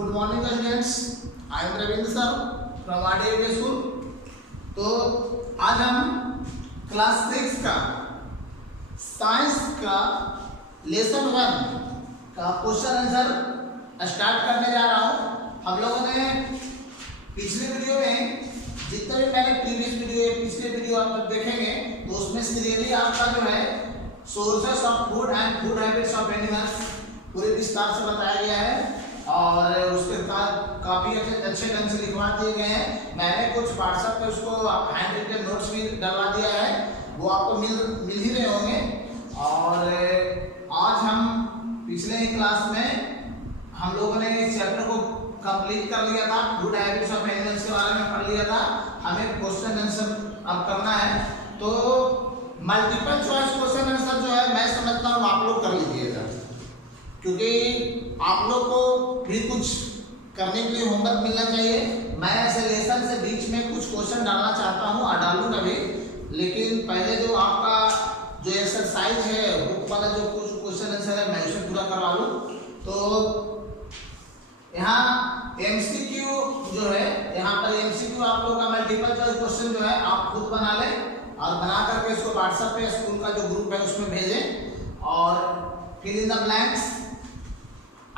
Good morning students, I am Ravindra sir from RDA school. तो आज हम क्लास 6 का साइंस का लेसन 1 का क्वेश्चन आंसर स्टार्ट करने जा रहा हूँ। हम लोगों ने पिछले वीडियो में जितने भी मैंने प्रीवियस वीडियो पिछले वीडियो आप जब देखेंगे तो उसमें सीरियली आपका जो है sources of food and food habits of animals पूरे विस्तार से बताया गया है और उसके साथ काफी अच्छे ढंग से लिखवा दिए गए हैं। मैंने कुछ व्हाट्सएप पे उसको हैंड रिटन नोट्स भी डलवा दिया है, वो आपको मिल ही रहे होंगे। और आज हम पिछले ही क्लास में हम लोगों ने इस चैप्टर को कंप्लीट कर लिया था, फूड हैबिट्स ऑफ एनिमल्स के बारे में पढ़ लिया था। हमें क्वेश्चन आंसर अब करना है, तो मल्टीपल चॉइस क्वेश्चन आंसर जो है मैं समझता हूँ आप लोग कर लीजिएगा, क्योंकि आप लोग को भी कुछ करने के लिए होमवर्क मिलना चाहिए। मैं ऐसे लेसन से बीच में कुछ क्वेश्चन डालना चाहता हूँ और डालूंगा भी, लेकिन पहले जो आपका जो एक्सरसाइज है बुक वाला जो कुछ क्वेश्चन आंसर है मैं उसे पूरा करवा लूँ। तो यहाँ एमसीक्यू जो है, यहाँ पर एमसीक्यू आप लोग का मल्टीपल चॉइस क्वेश्चन जो है आप खुद बना लें और बना करके इसको व्हाट्सएप पे स्कूल का जो ग्रुप है उसमें भेजें और फिल इन द ब्लैंक्स।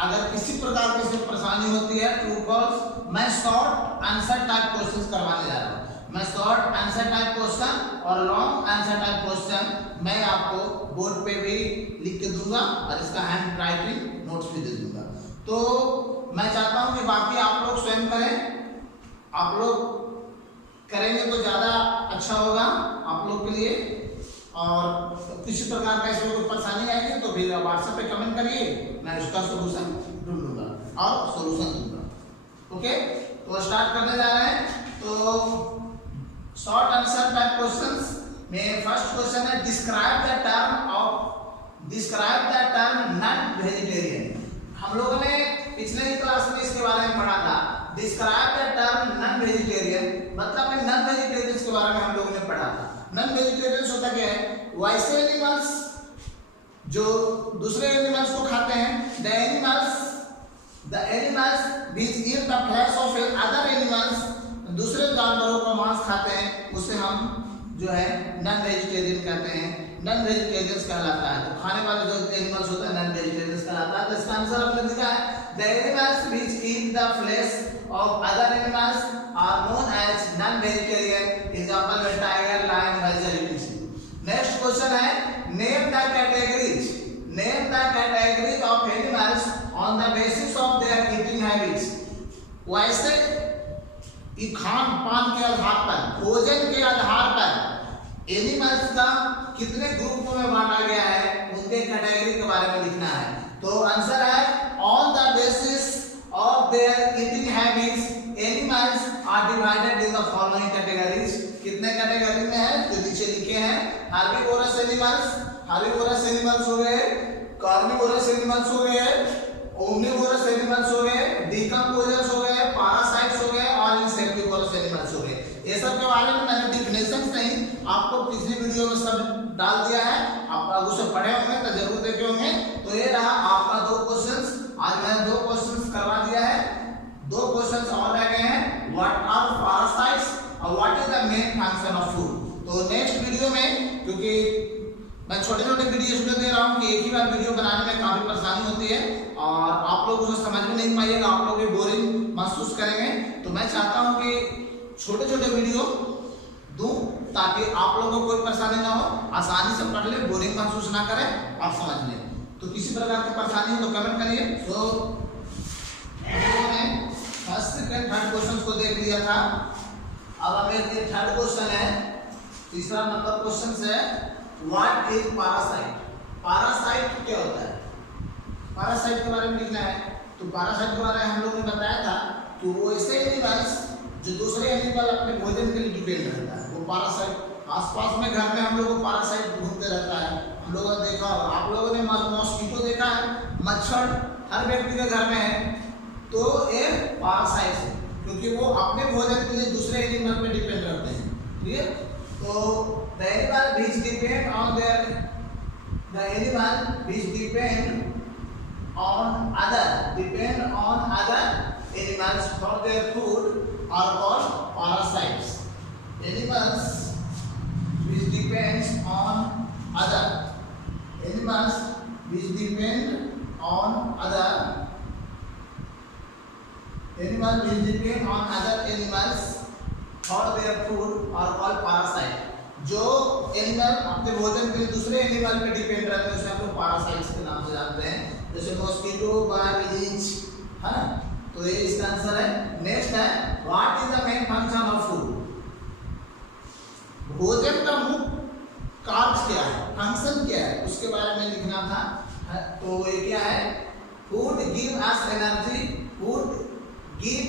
अगर किसी प्रकार की परेशानी होती है ट्रू फॉल्स, मैं शॉर्ट आंसर टाइप क्वेश्चंस करवाने जा रहा हूँ। मैं शॉर्ट आंसर टाइप क्वेश्चन और लॉन्ग आंसर टाइप क्वेश्चन मैं आपको बोर्ड पे भी लिख के दूंगा और इसका हैंड राइटिंग नोट्स भी दे दूंगा। तो मैं चाहता हूँ कि बाकी आप लोग स्वयं करें, आप लोग करेंगे तो ज़्यादा अच्छा होगा आप लोग के लिए। और किसी प्रकार का इसमें कोई परेशानी आएगी तो फिर व्हाट्सएप पे कमेंट करिए, मैं उसका सोल्यूशन ढूंढ लूंगा और सोल्यूशन दूंगा। ओके, तो स्टार्ट करने जा रहे हैं। तो शॉर्ट आंसर टाइप क्वेश्चंस में फर्स्ट क्वेश्चन है describe the term non vegetarian. हम लोगों ने पिछले ही क्लास में इसके बारे में पढ़ा था। Describe the term non vegetarian मतलब नॉन वेजिटेरियंस के बारे में हम लोगों ने पढ़ा था। नॉन वेजिटेरियंस होता क्या है? वैसे एनिमल्स जो दूसरे एनिमल्स को खाते हैं, the animals which eat the flesh of other animals, दूसरे जानवरों का मांस खाते हैं, उसे हम जो है नॉन वेजिटेरियन कहते हैं, नॉन वेजिटेरियंस कहलाता है। तो खाने वाले जो एनिमल्स होते हैं नॉन वेजिटेरियंस कहलाता है। तो इसका आंसर आपने लिखा है the animals which eat the flesh of other animals are known as non-vegetarian. Example में टाइगर, लायन, वाइजर, etc. नेक्स्ट क्वेश्चन है name the categories of animals on the basis of their eating habits. वैसे खान पान के आधार पर, भोजन के आधार पर एनिमल्स का कितने ग्रुपों में बांटा गया है उनके कैटेगरी के बारे में लिखना है। तो आंसर है on the basis of their eating habits animals are divided in the following categories। कितने कैटेगरी में है तो नीचे लिखे हैं। herbivores animals हो गए, carnivorous animals हो गए, omnivorous animals हो गए, decomposers हो गए, parasites हो गए और insectivorous animals हो गए। ये सब के बारे में मैंने डिफिनेशन नहीं आपको पिछली वीडियो में सब डाल दिया है, आप उसे पढ़े होंगे तो जरूर देखे होंगे। तो ये रहा आपका 2 क्वेश्चंस। आज मैंने 2 क्वेश्चंस करवा दिया है, 2 क्वेश्चंस और रह गए हैं। व्हाट आर पैरासाइट्स और what is the main function of food. तो नेक्स्ट वीडियो में, क्योंकि मैं छोटे वीडियो इसलिए दे रहा हूँ कि एक ही बार वीडियो बनाने में काफी परेशानी होती है और आप लोग उसे समझ में नहीं पाइएगा, आप लोग भी बोरिंग महसूस करेंगे। तो मैं चाहता हूँ कि छोटे वीडियो दूं ताकि आप लोगों को कोई परेशानी ना हो, आसानी से पढ़ ले, बोरिंग महसूस ना करें और समझ लें। तो किसी प्रकार की परेशानी हो तो कमेंट करिए। तो हमने फर्स्ट सेकंड थर्ड क्वेश्चन को देख लिया था, अब हमें ये थर्ड क्वेश्चन है, तीसरा नंबर क्वेश्चन है व्हाट इज पैरासाइट। पैरासाइट क्या होता है? पैरासाइट के बारे में लिखना है। तो पैरासाइट के बारे में हम लोगों ने बताया था कि वो ऐसे एनिमल्स जो दूसरे एनिमल अपने भोजन के लिए डिपेंड रहता है, वो पैरासाइट। आसपास में घर में हम लोगों को पैरासाइट घूमते रहता है, हम लोगों ने देखा, आप लोगों ने मॉस्किटो देखा है, मच्छर हर व्यक्ति के घर में है। तो ये पैरासाइट है क्योंकि वो अपने भोजन के लिए दूसरे एनिमल पे डिपेंड रहते हैं। ठीक है, तो the animal which depend on other animals for their food are called parasites. Animals which depends on other animals which depend on other animals which depend on other animals for their food are called parasite. जो animal अपने भोजन के लिए दूसरे animal पे depend रहते हैं उसे हम लोग पैरासाइट्स के नाम से जानते हैं, जैसे मॉस्किटो, बार, लीच, है ना। तो ये इसका आंसर है। नेक्स्ट है what is the main function of food. भोजन का मुख्य कार्य क्या है, फंक्शन क्या है, उसके बारे में लिखना था। तो ये क्या है, food give us energy, food give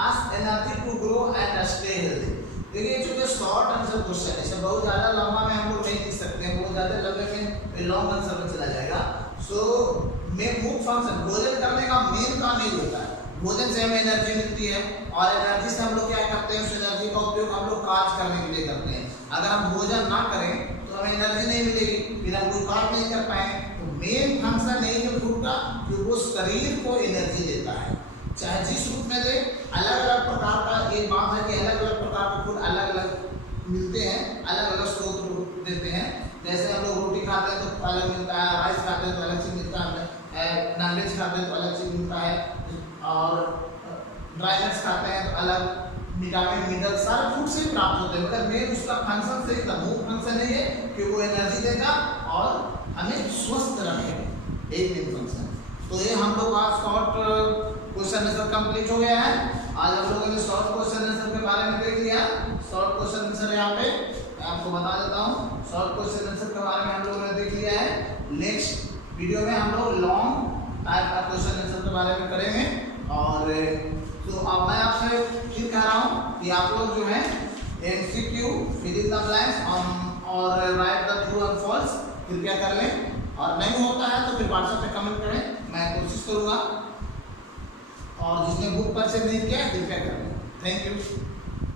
us energy to grow and stay healthy. देखिए चूंकि शॉर्ट आंसर क्वेश्चन है, इसे बहुत ज्यादा लंबा में हम लोग नहीं लिख सकते हैं, बहुत ज्यादा लंबे में लॉन्ग आंसर में चला जाएगा। सो में मुख्य फंक्शन भोजन करने का मेन काम यही होता है, भोजन से हमें एनर्जी मिलती है और एनर्जी से हम लोग क्या करते हैं, उस एनर्जी का उपयोग हम लोग कार्य करने के लिए करते हैं। अगर हम भोजन ना करें तो हमें एनर्जी नहीं मिलेगी, फिर हम कोई कार्य नहीं कर पाएंगे। तो मेन फंक्शन नहीं है फूड का कि वो शरीर को एनर्जी देता है, चाहे जिस रूप में दे। अलग अलग प्रकार का एक बात है कि अलग अलग प्रकार के फूड अलग अलग मिलते हैं, अलग अलग स्रोत देते हैं। जैसे हम लोग रोटी खाते हैं तो अलग मिलता है, राइस खाते हैं तो अलग चीज मिलता है, नॉनवेज खाते हैं तो अलग चीज मिलता है, और ड्राई नट्स खाते हैं तो अलग विटामिन मिनरल सारे फूड से प्राप्त होते हैं। मगर मेन उसका फंक्शन से मुख्य फंक्शन नहीं है कि वो एनर्जी देगा और हमें स्वस्थ रखेगा, एक मेन फंक्शन। तो ये हम लोग आज शॉर्ट क्वेश्चन आंसर कंप्लीट हो गया है। आज हम लोगों ने शॉर्ट क्वेश्चन आंसर के बारे में देख लिया। शॉर्ट क्वेश्चन आंसर यहाँ पे मैं आपको बता देता हूँ, शॉर्ट क्वेश्चन आंसर के बारे में हम लोगों ने देख लिया है। नेक्स्ट वीडियो में हम लोग लॉन्ग टाइप का क्वेश्चन आंसर के बारे में करेंगे। और तो अब मैं आपसे फिर कह रहा हूँ कि आप लोग जो है MCQ fill in the blanks और राइट द ट्रू और फॉल्स कृपया कर लें, और नहीं होता है तो फिर व्हाट्सएप पे कमेंट करें, मैं कोशिश करूँगा। और जिसने बुक परचेज नहीं किया कृपया करें। Thank you.